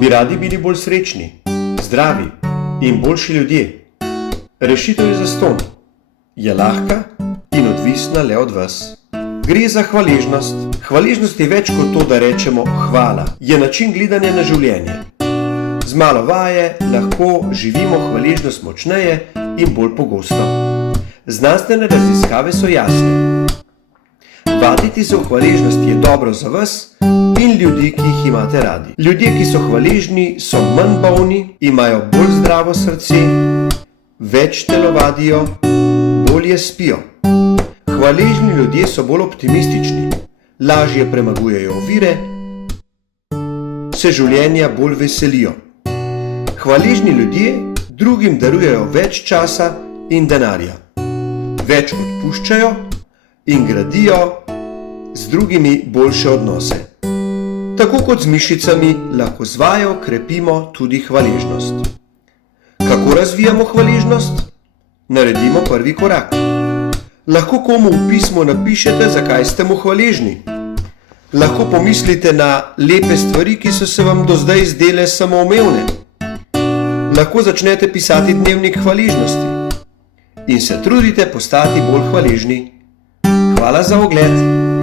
Bi radi bili bolj srečni, zdravi in boljši ljudje? Rešitev je zastonj. Je lahka in odvisna le od vas. Gre za hvaležnost. Hvaležnost je več kot to, da rečemo hvala. Je način gledanja na življenje. Z malo vaje lahko živimo hvaležnost močneje in bolj pogosto. Znanstvene raziskave so jasne. Vaditi se v hvaležnosti je dobro za vas in ljudi, ki jih imate radi. Ljudje, ki so hvaležni, so manj bolni, imajo bolj zdravo srce, več telovadijo, bolje spijo. Hvaležni ljudje so bolj optimistični, lažje premagujejo ovire, se življenja bolj veselijo. Hvaležni ljudje drugim darujejo več časa in denarja, več odpuščajo in gradijo z drugimi boljše odnose. Tako kot z mišicami, lahko z vajo krepimo tudi hvaležnost. Kako razvijamo hvaležnost? Naredimo prvi korak. Lahko komu v pismu napišete, zakaj ste mu hvaležni. Lahko pomislite na lepe stvari, ki so se vam do zdaj zdele samoumevne. Lahko začnete pisati dnevnik hvaležnosti in se trudite postati bolj hvaležni. Hvala za ogled!